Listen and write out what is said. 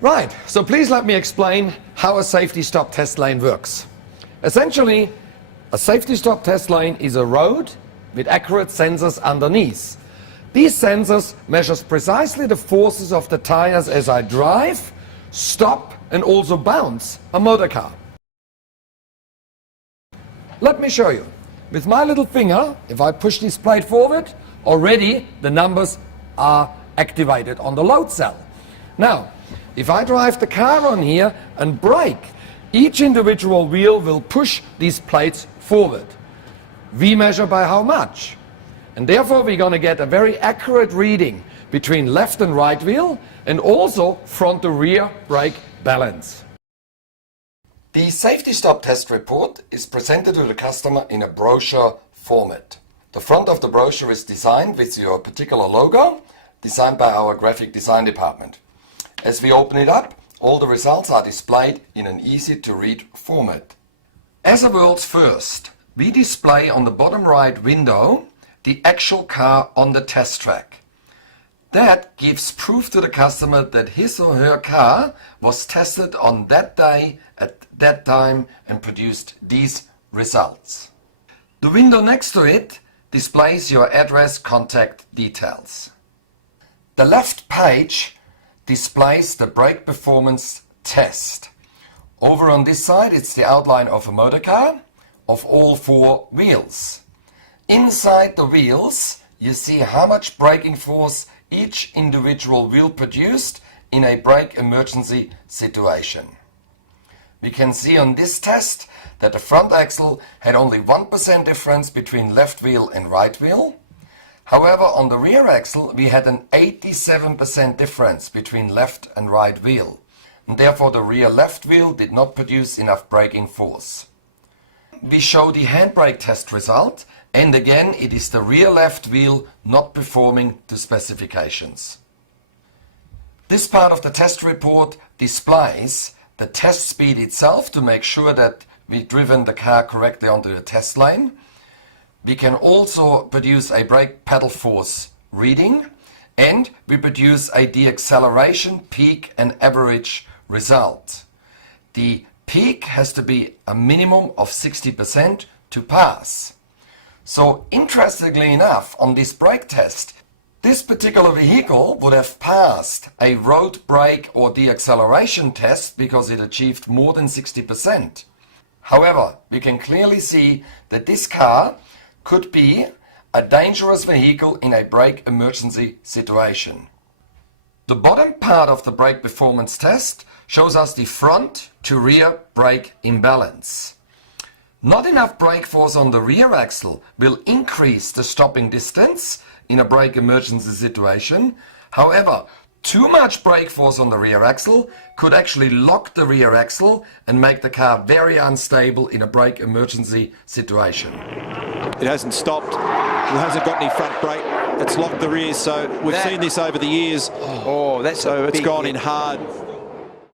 Right, so please let me explain how a safety stop test lane works. Essentially, a safety stop test lane is a road with accurate sensors underneath. These sensors measure precisely the forces of the tires as I drive, stop and also bounce a motor car. Let me show you. With my little finger, if I push this plate forward, already the numbers are activated on the load cell. Now, if I drive the car on here and brake, each individual wheel will push these plates forward. We measure by how much. And therefore we're going to get a very accurate reading between left and right wheel and also front to rear brake balance. The safety stop test report is presented to the customer in a brochure format. The front of the brochure is designed with your particular logo, designed by our graphic design department. As we open it up, all the results are displayed in an easy-to-read format. As a world's first, we display on the bottom right window the actual car on the test track. That gives proof to the customer that his or her car was tested on that day at that time and produced these results. The window next to it displays your address, contact details. The left page displays the brake performance test. Over on this side it's the outline of a motor car of all four wheels. Inside the wheels you see how much braking force each individual wheel produced in a brake emergency situation. We can see on this test that the front axle had only 1% difference between left wheel and right wheel. However, on the rear axle we had an 87% difference between left and right wheel, and therefore the rear left wheel did not produce enough braking force. We show the handbrake test result, and again it is the rear left wheel not performing to specifications. This part of the test report displays the test speed itself to make sure that we've driven the car correctly onto the test lane. We can also produce a brake pedal force reading, and we produce a deacceleration, peak and average result. The peak has to be a minimum of 60% to pass. So interestingly enough, on this brake test, this particular vehicle would have passed a road brake or deacceleration test because it achieved more than 60%. However, we can clearly see that this car could be a dangerous vehicle in a brake emergency situation. The bottom part of the brake performance test shows us the front to rear brake imbalance. Not enough brake force on the rear axle will increase the stopping distance in a brake emergency situation. However, too much brake force on the rear axle could actually lock the rear axle and make the car very unstable in a brake emergency situation. It hasn't stopped, it hasn't got any front brake, it's locked the rear, so we've seen this over the years. Oh, that's so a it's big gone hit. in hard.